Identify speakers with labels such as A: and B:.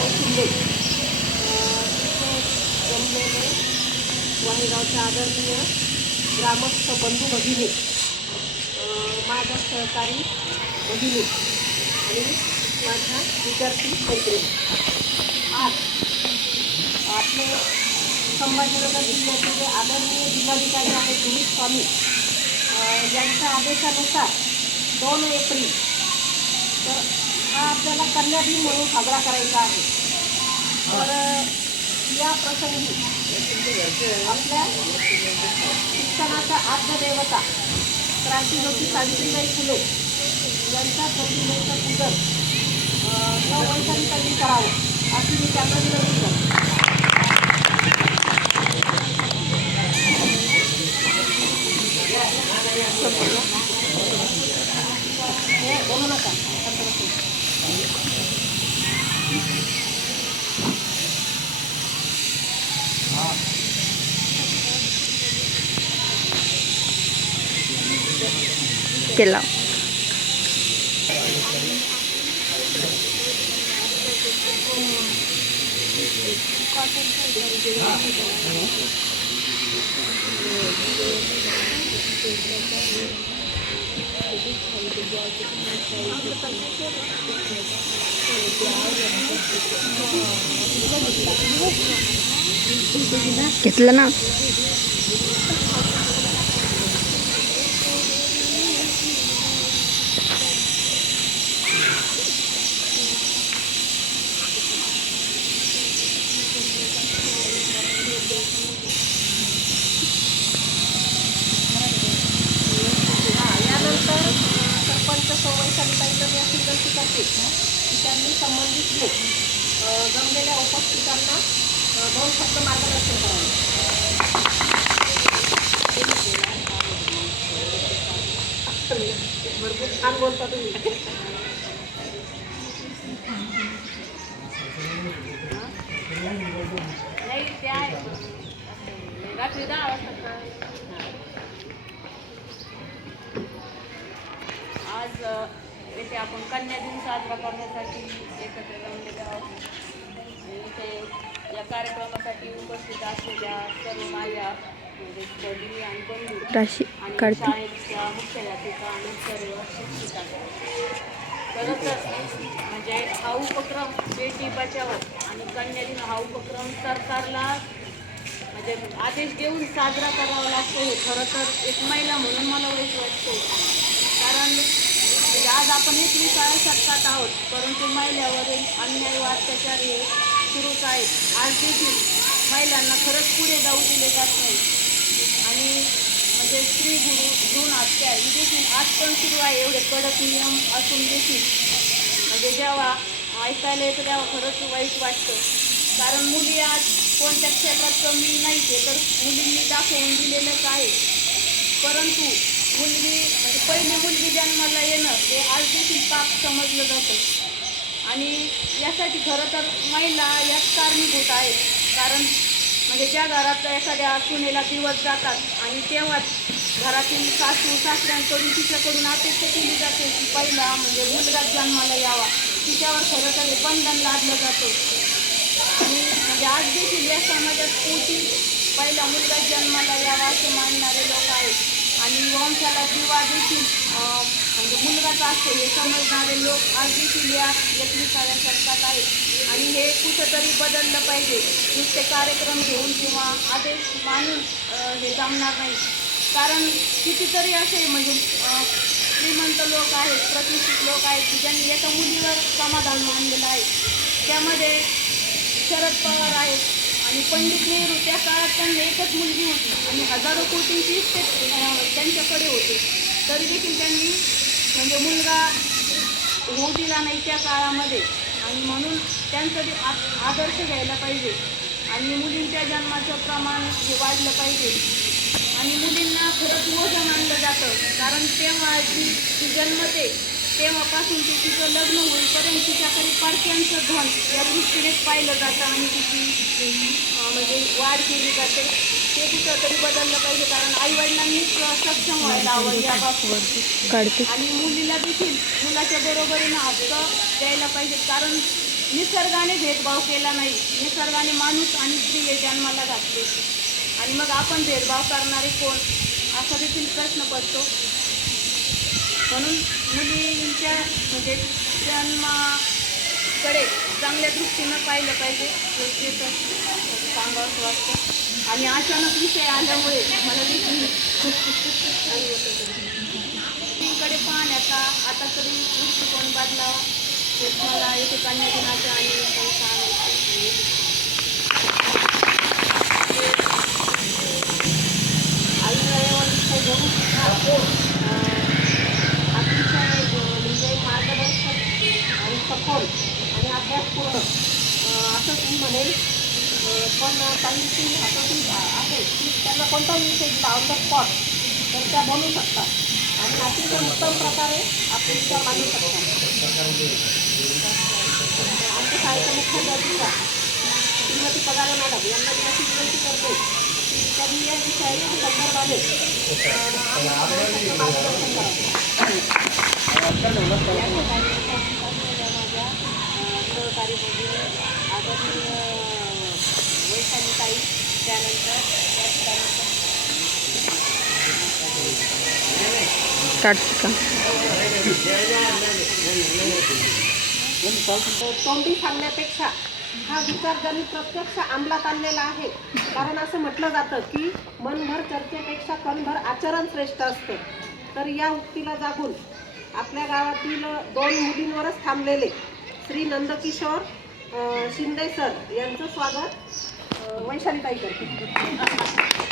A: भाऊ शिंदे जमलेले आदरणीय ग्रामस्थ बंधू भगिनी माझ्या सहकारी भगिनी आणि माझ्या विद्यार्थी मैत्रिणी आज आपले संभाजीनगर जिल्ह्याचे जे आदरणीय जिल्हाधिकारी आहेत दिलीप स्वामी यांच्या आदेशानुसार दोन एप्रिल तर हा आपल्याला कन्यादिन म्हणून साजरा करायचा आहे. तर या प्रसंगी आपल्या शिक्षणाचा आत्मदेवता देवता क्रांतीज्योती सावित्रीबाई फुले यांच्या प्रतिमेचं पूजन अं, नववैचारिकांनी करावं अशी मी त्यांना विनंती करतो. हे बोलू नका. ചെല്ലാം Thank
B: you. घेतलं ना?
A: सॅनिटायझर या मी अशी त्यांनी संबंधित लोक जमलेल्या उपस्थितांना दोन शब्द मार्गदर्शन करावे. भरपूर छान बोलता तुम्ही.
C: नाही ते आहे. रात्री दहा वाजता आपण कन्या दिन साजरा करण्यासाठी एकत्र जमलेले आहोत इथे या कार्यक्रमासाठी उपस्थित असलेल्या सर्व माझ्या म्हणजे भगिनी आणि बंधू
B: राशी
C: आणि
B: काढते.
C: शाळेच्या मुख्याध्यापिका आणि सर्व शिक्षिका. खरं तर म्हणजे हा उपक्रम बेटी बचाव आणि कन्या दिन हा उपक्रम सरकारला म्हणजे आदेश देऊन साजरा करावा लागतो. हे खरं तर एक महिला म्हणून मला वाईट वाटते. कारण म्हणजे आज आपण एकविसाव्या शतकात आहोत परंतु महिलावरील अन्याय व अत्याचार हे सुरूच आहेत आज देखील महिलांना खरंच पुढे जाऊ दिले जात नाही. आणि म्हणजे स्त्री गुरु भ्रूण हत्या ही देखील आज पण सुरू आहे. एवढे कडक नियम असून देखील म्हणजे जेव्हा ऐकायला येतं तेव्हा खरंच वाईट वाटतं. कारण मुली आज कोणत्या क्षेत्रात कमी नाही आहे तर मुलींनी दाखवून दिलेलंच आहे. परंतु मुलगी म्हणजे पहिली मुलगी जन्माला येणं हे आज देखील पाप समजलं जातं. आणि यासाठी खरं तर महिला याच कारणीभूत आहेत. कारण म्हणजे ज्या घरात एखाद्या सुनेला दिवस जातात आणि तेव्हाच घरातील सासू सासऱ्यांकडून तिच्याकडून अपेक्षा केली जाते की पहिला म्हणजे मुलगा जन्माला यावा. तिच्यावर खरं तर हे बंधन लादलं जातं. आणि म्हणजे आज देखील या समाजात पोटी पहिला मुलगा जन्माला यावा असे मानणारे लोक आहेत. आणि वंशाला किंवा देखील म्हणजे मुलगाच असतो हे समजणारे लोक आज देखील या एकविसाव्या शतकात आहेत. आणि हे कुठंतरी बदललं पाहिजे. नुसते कार्यक्रम घेऊन किंवा आदेश मानून हे जमणार नाही. कारण कितीतरी असे म्हणजे श्रीमंत लोक आहेत प्रतिष्ठित लोक आहेत की ज्यांनी एका मुलीवर समाधान मानलेलं आहे. त्यामध्ये शरद पवार आहेत आणि पंडित नेहरू त्या काळात त्यांना एकच मुलगी होती. आणि हजारो कोटींची ते त्यांच्याकडे होते. तरी देखील त्यांनी म्हणजे मुलगा होऊ दिला नाही त्या काळामध्ये. आणि म्हणून त्यांचं ते आ- आदर्श घ्यायला पाहिजे. आणि मुलींच्या जन्माचं प्रमाण हे वाढलं पाहिजे. आणि मुलींना खरंच वजन मानलं जातं. कारण तेव्हा जी ती जन्मते तेव्हापासून ते तिचं लग्न होईपर्यंत तिच्याकडे पाडक्यांचं धन या दृष्टीनेच पाहिलं जातं. आणि तिची म्हणजे वाढ केली जाते. ते कुठं तरी बदललं पाहिजे कारण आईवडिलांनीच सक्षम व्हायला हवं या बाबतीत
B: काढते.
C: आणि मुलीला देखील मुलाच्या बरोबरीनं हक्क द्यायला पाहिजे कारण निसर्गाने भेदभाव केला नाही. निसर्गाने माणूस आणि स्त्री हे जन्माला घातले. आणि मग आपण भेदभाव करणारे कोण? असा देखील प्रश्न पडतो. म्हणून मुलींच्या म्हणजे कडे चांगल्या दृष्टीनं पाहिलं पाहिजे. हे तर सांगावंसं वाटतं. आणि अचानक विषय आल्यामुळे मला देखील मुलींकडे पाहण्याचा आता तरी दृष्टिकोन बदलावा. मला येथे कन्या दिनाच्या आणि सांगायचं
A: आई वेळेवर विषय घेऊन सुद्धा अं, अतिशय अं, म्हणजे मार्गदर्शक आणि सखोल आणि अभ्यासपूर्ण अं, असं मी म्हणेल पण काही असं की आहे की त्यांना कोणता विषय दिला ऑन द स्पॉट तर त्या बनवू शकतात. आणि अतिशय उत्तम प्रकारे आपण त्या मांडू शकतात. आमच्या शाळेच्या मुख्याध्यापिका श्रीमती पगारे मॅडम यांना मी अशी विनंती करते की त्यांनी या विषयाच्या संदर्भाने मार्गदर्शन करावं.
C: या ठिकाणी माझ्या अ, सहकारी भगिनी आदरणीय त्यानंतर
A: तोंडी सांगण्यापेक्षा हा विचार ज्यांनी प्रत्यक्ष अंमलात आणलेला आहे कारण असं म्हटलं जातं की मनभर चर्चेपेक्षा कणभर आचरण श्रेष्ठ असतं. तर या उक्तीला जागून आपल्या गावातील दोन मुलींवरच थांबलेले श्री नंदकिशोर शिंदे सर यांचं स्वागत. अं, वैशालीताई करते